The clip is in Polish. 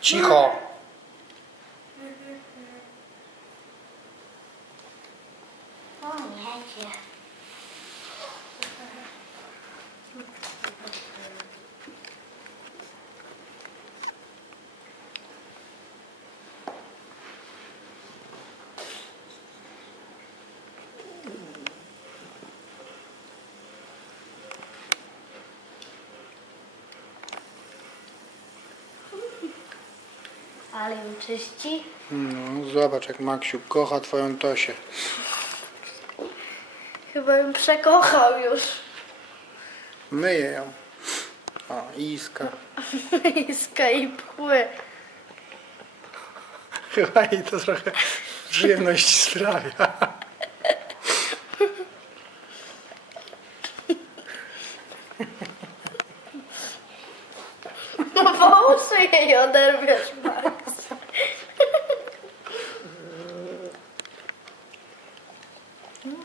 七号 Ale ją czyści. No, zobacz jak Maksiu kocha twoją Tosię. Chyba ją przekochał już. Myję ją. O, iska. Iska i pły. Chyba jej to trochę przyjemności sprawia. No bo jej oderwiesz, Max. Hm?